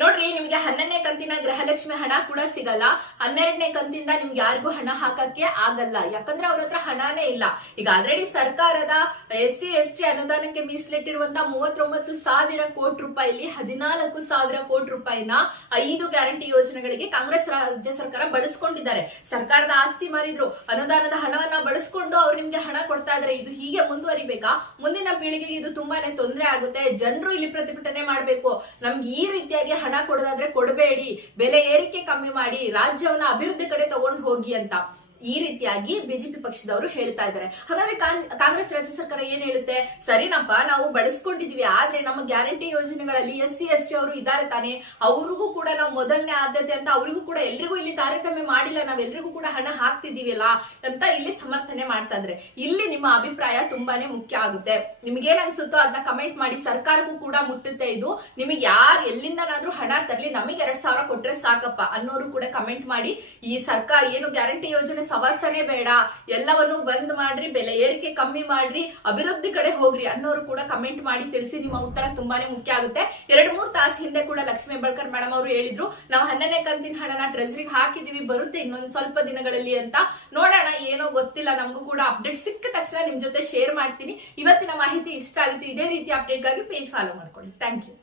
ನೋಡ್ರಿ, ನಿಮ್ಗೆ ಹನ್ನೊಂದನೇ ಕಂತಿನ ಗೃಹಲಕ್ಷ್ಮಿ ಹಣ ಕೂಡ ಸಿಗಲ್ಲ. ಹನ್ನೆರಡನೇ ಕಂತಿಂದ ನಿಮ್ಗೆ ಯಾರಿಗೂ ಹಣ ಹಾಕಕ್ಕೆ ಆಗಲ್ಲ. ಯಾಕಂದ್ರೆ ಅವ್ರ ಹತ್ರ ಹಣನೇ ಇಲ್ಲ. ಈಗ ಆಲ್ರೆಡಿ ಸರ್ಕಾರದ ಎಸ್ ಸಿ ಎಸ್ ಟಿ ಅನುದಾನಕ್ಕೆ ಮೀಸಲಿಟ್ಟಿರುವಂತ ಮೂವತ್ತೊಂಬತ್ತು ಸಾವಿರ ಕೋಟಿ ರೂಪಾಯಿಲಿ ಹದಿನಾಲ್ಕು ಸಾವಿರ ಕೋಟಿ ರೂಪಾಯಿನ ಐದು ಗ್ಯಾರಂಟಿ ಯೋಜನೆಗಳಿಗೆ ಕಾಂಗ್ರೆಸ್ ರಾಜ್ಯ ಸರ್ಕಾರ ಬಳಸ್ಕೊಂಡಿದ್ದಾರೆ. ಸರ್ಕಾರದ ಆಸ್ತಿ ಮಾರಿದ್ರು. ಅನುದಾನದ ಹಣವನ್ನ ಬಳಸ್ಕೊಂಡು ಅವ್ರು ನಿಮ್ಗೆ ಹಣ ಕೊಡ್ತಾ ಇದ್ರೆ. ಇದು ಹೀಗೆ ಮುಂದುವರಿಬೇಕಾ? ಮುಂದಿನ ಪೀಳಿಗೆಗೆ ಇದು ತುಂಬಾನೇ ತೊಂದರೆ ಆಗುತ್ತೆ. ಜನರು ಇಲ್ಲಿ ಪ್ರತಿಭಟನೆ ಮಾಡಬೇಕು. ನಮ್ಗೆ ಈ ರೀತಿಯಾಗಿ ಹಣ ಕೊಡೋದಾದ್ರೆ ಕೊಡಬೇಡಿ. ಬೆಲೆ ಏರಿಕೆ ಕಮ್ಮಿ ಮಾಡಿ. ರಾಜ್ಯವನ್ನ ಅಭಿವೃದ್ಧಿ ಕಡೆ ತಗೊಂಡು ಹೋಗಿ ಅಂತ. ಈ ರೀತಿಯಾಗಿ ಬಿಜೆಪಿ ಪಕ್ಷದವರು ಹೇಳ್ತಾ ಇದ್ದಾರೆ. ಹಾಗಾದ್ರೆ ಕಾಂಗ್- ಕಾಂಗ್ರೆಸ್ ರಾಜ್ಯ ಸರ್ಕಾರ ಏನ್ ಹೇಳುತ್ತೆ? ಸರಿನಪ್ಪ, ನಾವು ಬಳಸ್ಕೊಂಡಿದೀವಿ, ಆದ್ರೆ ನಮ್ಮ ಗ್ಯಾರಂಟಿ ಯೋಜನೆಗಳಲ್ಲಿ ಎಸ್ ಸಿ, ಎಸ್ ಟಿ ಅವರು ಇದ್ದಾರೆ ತಾನೆ. ಅವ್ರಿಗೂ ಕೂಡ ನಾವು ಮೊದಲನೇ ಆದ್ಯತೆ ಅಂತ ಅವರಿಗೂ ಕೂಡ ಎಲ್ರಿಗೂ ಇಲ್ಲಿ ತಾರತಮ್ಯ ಮಾಡಿಲ್ಲ, ನಾವೆಲ್ರಿಗೂ ಕೂಡ ಹಣ ಹಾಕ್ತಿದೀವಲ್ಲ ಅಂತ ಇಲ್ಲಿ ಸಮರ್ಥನೆ ಮಾಡ್ತಾ ಇದ್ರೆ ಇಲ್ಲಿ ನಿಮ್ಮ ಅಭಿಪ್ರಾಯ ತುಂಬಾನೇ ಮುಖ್ಯ ಆಗುತ್ತೆ. ನಿಮ್ಗೇನ್ ಅನ್ಸುತ್ತೋ ಅದನ್ನ ಕಮೆಂಟ್ ಮಾಡಿ, ಸರ್ಕಾರಕ್ಕೂ ಕೂಡ ಮುಟ್ಟುತ್ತೆ ಇದು. ನಿಮಗೆ ಯಾರು ಎಲ್ಲಿಂದನಾದ್ರೂ ಹಣ ತರಲಿ, ನಮಗೆ ಎರಡ್ ಸಾವಿರ ಕೊಟ್ರೆ ಸಾಕಪ್ಪ ಅನ್ನೋರು ಕೂಡ ಕಮೆಂಟ್ ಮಾಡಿ, ಈ ಸರ್ಕಾರ ಏನು ಗ್ಯಾರಂಟಿ ಯೋಜನೆ ಸವಾಸನೆ ಬೇಡ. ಎಲ್ಲವನ್ನು ಬಂದ್ ಮಾಡ್ರಿ, ಬೆಲೆ ಏರಿಕೆ ಕಮ್ಮಿ ಮಾಡ್ರಿ, ಅಭಿವೃದ್ಧಿ ಕಡೆ ಹೋಗ್ರಿ ಅನ್ನೋರು ಕೂಡ ಕಮೆಂಟ್ ಮಾಡಿ ತಿಳಿಸಿ ನಿಮ್ಮ ಉತ್ತರ ತುಂಬಾನೇ ಮುಖ್ಯ ಆಗುತ್ತೆ. ಎರಡು ಮೂರು ತಾಸು ಹಿಂದೆ ಕೂಡ ಲಕ್ಷ್ಮೀ ಹೆಬ್ಬಾಳ್ಕರ್ ಮೇಡಮ್ ಅವರು ಹೇಳಿದ್ರು, ನಾವು ಹನ್ನನೇ ಕಂತಿನ ಹಣನ ಟ್ರೆಸರಿಗೆ ಹಾಕಿದೀವಿ, ಬರುತ್ತೆ ಇನ್ನೊಂದ್ ಸ್ವಲ್ಪ ದಿನಗಳಲ್ಲಿ ಅಂತ. ನೋಡೋಣ, ಏನೋ ಗೊತ್ತಿಲ್ಲ, ನಮಗೂ ಕೂಡ ಅಪ್ಡೇಟ್ ಸಿಕ್ಕ ತಕ್ಷಣ ನಿಮ್ ಜೊತೆ ಶೇರ್ ಮಾಡ್ತೀನಿ. ಇವತ್ತಿನ ಮಾಹಿತಿ ಇಷ್ಟ ಆಗುತ್ತೆ, ಇದೇ ರೀತಿ ಅಪ್ಡೇಟ್ಗಾಗಿ ಪೇಜ್ ಫಾಲೋ ಮಾಡ್ಕೊಳ್ಳಿ. Thank you